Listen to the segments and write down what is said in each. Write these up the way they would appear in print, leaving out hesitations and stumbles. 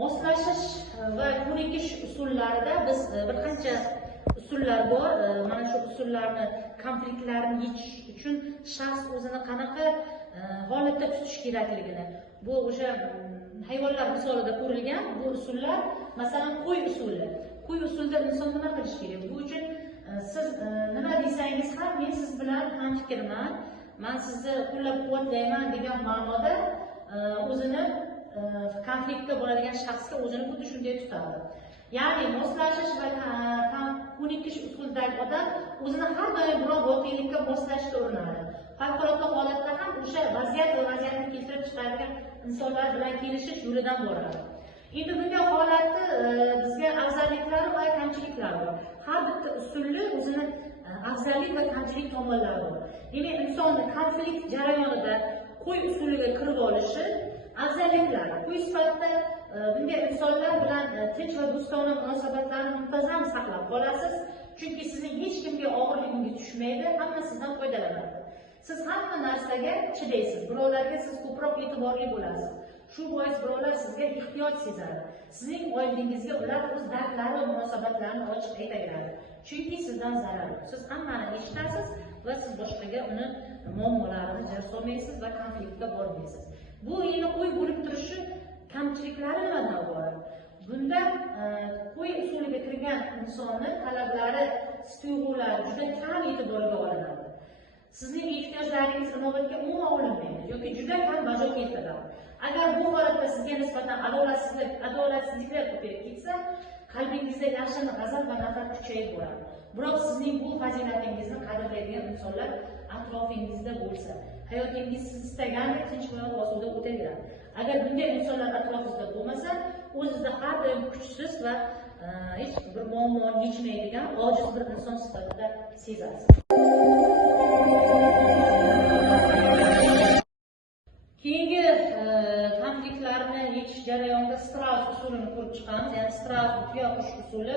Moslashish va ko'nikish usullarida biz bir qancha usullar bor. Mana shu usullarni konfliktlarni yechish uchun shaxs o'zini qanaqa holatda tutish kerakligini, bu o'sha hayvonlar misolida ko'rilgan bu usullar. Masalan, qo'y usuli. Qo'y usulida inson nima qilish kerak? Bu uchun siz nima desangiz ham men siz bilan hamfikrman, men sizni qo'llab-quvvatlayman degan ma'noda o'zini konfliktda bo'ladigan shaxsga o'zini xuddi shunday tutadi. Ya'ni moslashish va ko'nikish usulidagi odam o'zini har doim biror voqelikka moslashga urinadi. Favqulodda holatda ham o'sha vaziyat va vaziyatni keltirib chiqargan insonlar bilan kelishish yo'lidan boradi. Endi bunday holatda bizga afzalliklari va kamchiliklari bor. Har bitta usulni o'zini afzallik va kamchilik tomonlari bor. Demak, insonni konflikt jarayonida qo'y usuliga kirib olishi afzalliklari. Qo'y sifatida bunday insonlar bilan tinch va do'stona munosabatlarni muntazam saqlab qolasiz, chunki sizning hech kimga og'irligingiz tushmaydi, hamma sizdan foydalanadi. Siz hamma narsaga chidaysiz, birovlarga siz ko'proq e'tiborli bo'lasiz. Shu bois birovlar sizga ehtiyoj sezadi. Sizning oilangizga ular o'z dardlari va munosabatlarini ochiq aytaveradi. Chunki sizdan zarar yo'q. Siz hammani eshitasiz va siz boshqaga uni muammolarini jar solmaysiz va konfliktga bormaysiz. Bu endi qo'y bo'lib turishi kamchiliklari nimadan iborat? Bunda qo'y usuliga kirgan insonni talablari, tuyg'ulari juda kam e'tiborga olinadi. Sizning ehtiyojlaringiz inobatga umuman olinmaydi yoki juda kam bajo keltiriladi. Agar bu holatda sizga nisbatan adolatsizliklar ko'payib ketsa, qalbingizda yashin, g'azab va nafrat kuchayib boradi. Biroq sizning bu fazilatingizni qadrlaydigan insonlar atrofingizda bo'lsa, hayotingiz siz istagandek tinch va osuda o'taveradi. Agar bunday insonlar atrofingizda bo'lmasa, o'zingizda har doim kuchsiz va hech bir muammoni yechmaydigan ojiz bir inson sifatida sezasiz. Keyingi konfliktlarni yechish jarayonida Straus usulini ko'rib chiqamiz. Ya'ni Straus tuyoqush usuli.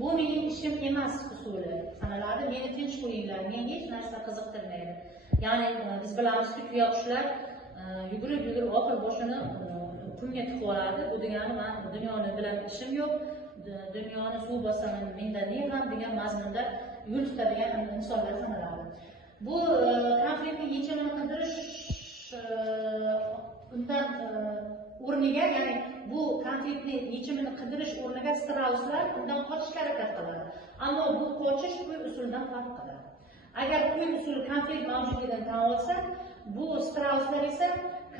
Bu mening ishim emas usuli sanaladi. Meni tinch qo'yinglar, menga hech narsa qiziqtirmaydi. Ya'ni biz bilamizki, tuyoqushlar yugurib oxir boshini qumga tiqib oladi. Bu degani men dunyoni bilan ishim yo'q, dunyoni suv bosaman, menda ne ham degan mazmunda yo'l tutadigan insonlar sanaladi. Bu konfliktning yechimini qidirish undan o'rniga, ya'ni bu konfliktning yechimini qidirish o'rniga Strauslar undan qochishga harakat qiladi. Ammo bu qochish qo'y usulidan farq qiladi. Agar qo'y usuli konflikt mavjudligini tan olsa, bu Strauslar esa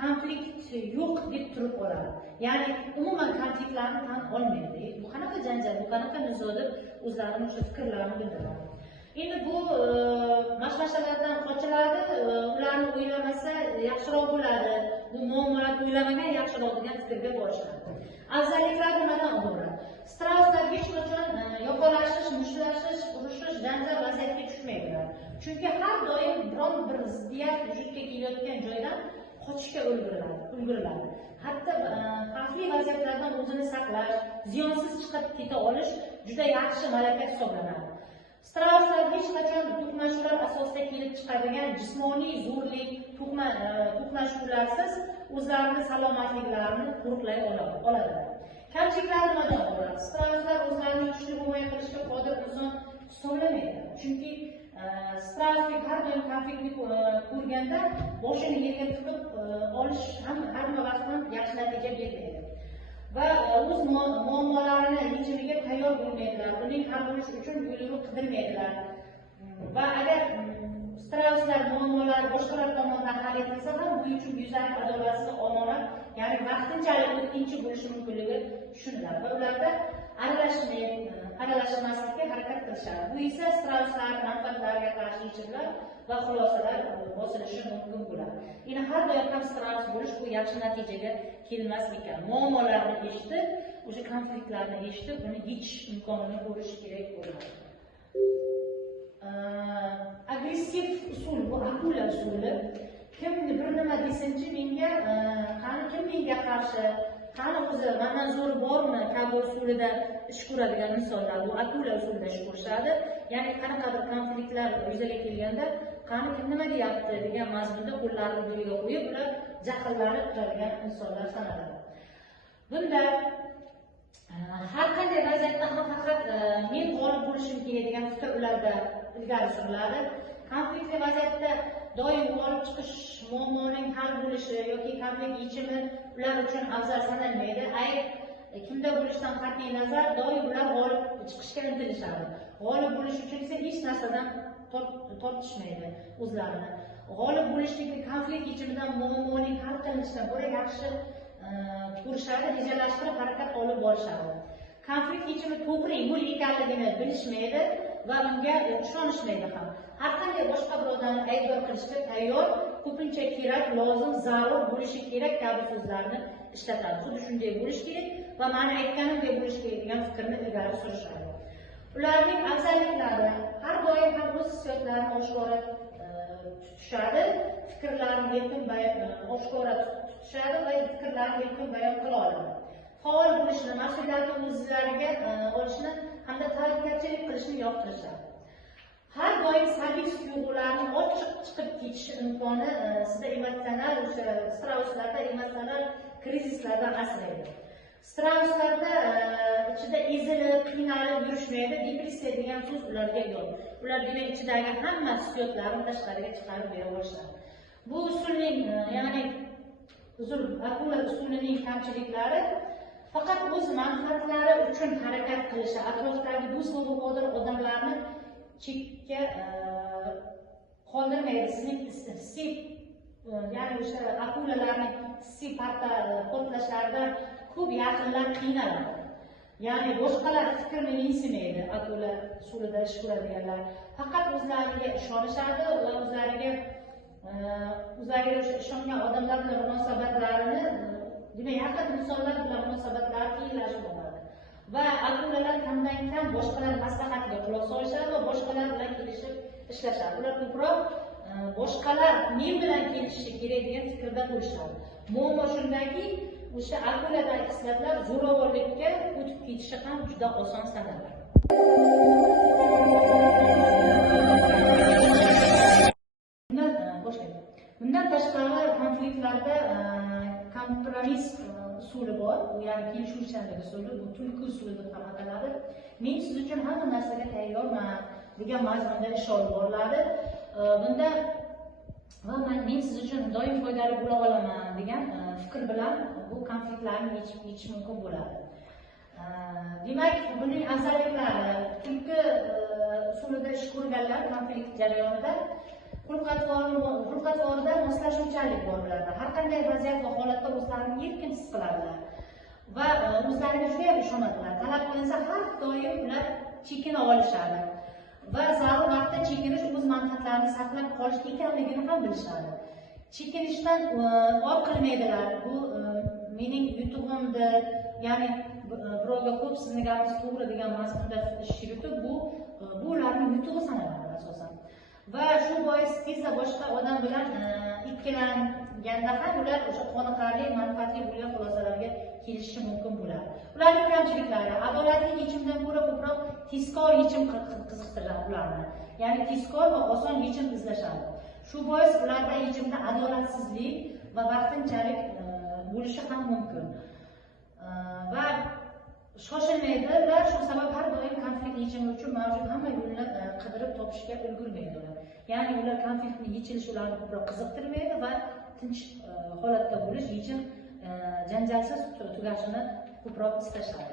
konflikt yo'q deb turib oladi. Ya'ni umuman konfliktlarni tan olmaydi. Bu qanaqa janjal, bu qanaqa nizo deb o'zlarining o'sha fikrlarini bildiradi. Endi bu mashmashalardan qochiladi, ularni o'ylamasa yaxshiroq bo'ladi. Bu muammolarni o'ylamagan yaxshiroq degan fikrga borishadi. Afzalliklar nimadan iborat? Strauslar hech qachon yoqalashish, mushtlashish, urushish, janjal vaziyatga tushmaydilar. Chunki har doim biron bir ziddiyat vujudga kelayotgan joydan qochishga ulguriladi. Hatto xavfli vaziyatlardan o'zini saqlash, ziyonsiz chiqib keta olish juda yaxshi malaka hisoblanadi. Strauslar hech qachon to'qnashuvlar asosida kelib chiqadigan jismoniy zo'rlik, to'qnashuvlarsiz o'zlarining salomatliklarini qo'riqlay oladilar. Kamchiliklari nimadan iborat? Strauslar o'zlarini kuchli himoya qilishga qodir inson hisoblamaydi. Chunki Strauslik har doim konfliktni ko'rganda boshini yerga tiqib olish hamma vaqt ham yaxshi natija bermaydi. Va o'z muammolarini yechimiga tayyor bo'lmaydilar. Uning hal bo'lishi uchun yo'lini qidirmaydilar. Va agar Strauslar muammolari boshqalar tomonidan hal etilsa ham, bu uchun yuzaki adolatsiz omonat, ya'ni vaqtinchalik o'tkinchi bo'lishi mumkinligi tushuniladi va ularda aralashmaslikka harakat qilishadi. Bu esa Strauslar manfaatlariga qarshi yechimlar va xulosalar bosilishi mumkin bo'ladi. Endi har doim ham Straus bo'lish bu yaxshi natijaga kelmas ekan. Muammolarni eshitib, o'sha konfliktlarni eshitib, uni yechish imkonini ko'rish kerak bo'ladi. Agressiv usul, bu akula usuli. Kim bir nima desinchi menga, kim menga qarshi, qani o'zi mendan zo'r bormi kabi usulida ish ko'radigan insonlar bu akula usulida ish ko'rishadi. Ya'ni qanaqadir konfliktlar yuzaga kelganda, qani kim nima deyapti degan mazmunda qo'llarini bo'yiga qo'yib, ular jahllari turadigan insonlar sanaladi. Bunda qanday vaziyatda ham faqat men g'olib bo'lishim kerak degan fikr ularda ilgari suriladi. Konfliktli vaziyatda doim g'olib chiqish, muammoning hal bo'lishi yoki konflikt yechimi ular uchun afzal sanalmaydi. Kimda bo'lishidan qat'iy nazar doim ular g'olib chiqishga intilishadi. G'olib bo'lish uchun esa hech narsadan tortishmaydi o'zlarini. G'olib bo'lishligi konflikt yechimidan, muammoning hal qilinishidan ko'ra yaxshi ko'rishadi, rejalashtirib harakat olib borishadi. Konflikt yechimi to'g'ri yo'l ekanligini bilishmaydi va unga ishonishmaydi ham. Har qanday boshqa birovdan aybdor qilishga tayyor, ko'pincha kerak, lozim, zarur bo'lishi kerak kabi so'zlarni ishlatadi. Xuddi shunday bo'lish kerak va meni aytganimdek bo'lish kerak degan fikrni ilgari surishadi. Ularning afzalliklari har doim ham o'z hissiyotlarini oshkora tutishadi, fikrlarini erkin oshkora tutishadi va fikrlarini erkin bayon qila oladi. Faol bo'lishni, mas'uliyatni o'zlariga olishni hamda tadbirkorchilik qilishni yoqtirishadi. Har doim salbiy tuyg'ularni ochiq chiqib ketish imkoni sizda emotsional stresslarda, emotsional krizislardan asraydi. Stresslarda ichida ezilib, qiynalib yurishmaydi, depressiya degan so'z ularga yo'q. Ular demak ichidagi hamma hissiyotlarini tashqariga chiqarib bera olishadi. Bu usulning, ya'ni akula usulining kamchiliklari faqat o'z manfaatlari uchun harakat qilishi, atrofdagi do'st va vafodor odamlarni chekka qoldirmaydi. Sizning hissiy, ya'ni o'sha akulalarning hissiy portlashlarida ko'p yaqinlar qiynaladi. Ya'ni boshqalar fikrini mensimaydi. Akula usulida ish ko'radiganlar faqat o'zlariga ishonishadi va o'zlariga ishongan odamlar bilan munosabatlarini, demak yaqin insonlar bilan munosabatlari qiynalashib bo'ladi. Va akulalar kamdan-kam boshqalar maslahatiga quloq solishadi va boshqalar bilan kelishib ishlashadi. Ular ko'proq boshqalar men bilan kelishishi kerak degan fikrda bo'lishadi. Muammo shundaki, o'sha akuladagi hislatlar zo'ravonlikka o'tib ketishi ham juda oson sanaladi. Bundan tashqari konfliktlarda kompromiss usuli bor, ya'ni kelishuvchanlik usuli, bu tulki usuli deb ham ataladi. Men siz uchun hamma narsaga tayyorman degan mazmunda ish olib boriladi. Bunda men siz uchun doim foydali bo'la olaman degan fikr bilan bu konfliktlarni yechish mumkin bo'ladi. Demak, buning afzalliklari tulki usulida ish ko'rganlar konflikt jarayonida xulq-atvorida moslashuvchanlik bor ularda. Har qanday vaziyat va holatda o'zlarini erkin his qiladilar va o'zlariga juda ham ishonadilar. Talab qilinsa har doim ular chekina olishadi va zarur vaqtda chekinish o'z manfaatlarini saqlab qolish ekanligini ham bilishadi. Chekinishdan or qilmaydilar. Bu mening yutug'imdir, ya'ni birovga ko'p sizni gapingiz to'g'ri degan mazmunda ish yuritib, bu ularning yutug'i sanaladi asosan. Va shu bois tezda boshqa odam bilan ikkilanganda ham ular o'sha qoniqarli, manfaatli bo'lgan xulosalarga kelishishi mumkin bo'ladi. Ularning kamchiliklari adolatli yechimdan ko'ra ko'proq tezkor yechim qiziqtiradi ularni. Ya'ni tezkor va oson yechim izlashadi. Shu bois ularda yechimda adolatsizlik va vaqtinchalik bo'lishi ham mumkin. Va shoshilmaydilar, shu sabab har doim konflikt yechimi uchun mavjud hamma yo'lni qidirib topishga ulgurmaydilar. Ya'ni ular konfliktning yechilishi ularni ko'proq qiziqtirmaydi va tinch holatda bo'lish, yechim janjalsiz tugashini ko'proq istashadi.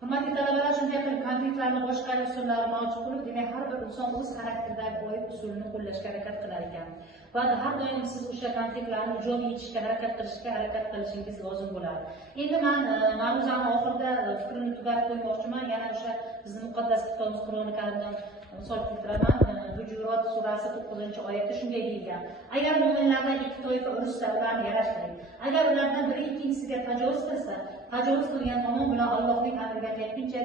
Hurmatli talabalar, shunday qilib konfliktlarni boshqarish usullari mavjud bo'lib, demak har bir inson o'z xarakteridagi oid usulni qo'llashga harakat qilar ekan. Va har doim siz o'sha konfliktlarni ijobiy yechishga harakat qilishingiz lozim bo'ladi. Endi men mavzuni oxirida fikrimni tugatib qo'ymoqchiman. Yana o'sha bizning muqaddas kitobimiz Qur'oni Karimdan misol keltiraman. Hujurot surasi 9-oyatda shunday deyilgan: agar mo'minlardan ikki toifa urushsa, ularni yarashtiring. Agar ulardan biri ikkinchisiga tajovuz qilsa, tajovuz qilgan tomon bilan Allohning amriga qaytguncha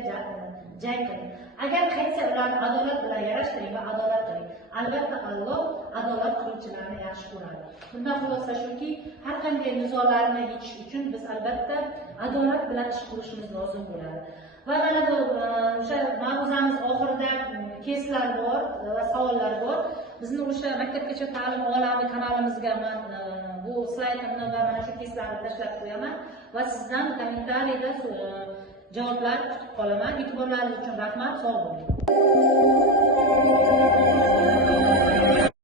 jang qiling. Agar qaytsa, ularni adolat bilan yarashtiring va adolat qiling. Albatta Alloh adolat qiluvchilarni yaxshi ko'radi. Bundan xulosa shuki, har qanday nizolarni yechish uchun biz albatta adolat bilan ish qilishimiz lozim bo'ladi. Va mana bu o'sha mavzumiz oxirida testlar bor va savollar bor. Bizni o'sha maktabgacha ta'lim olami kanalimizga men bu slaydimni va mana shu testlarni tashlab qo'yaman va sizdan kommentariyda javoblar kutib qolaman. E'tiborlaringiz uchun rahmat, sog' bo'ling.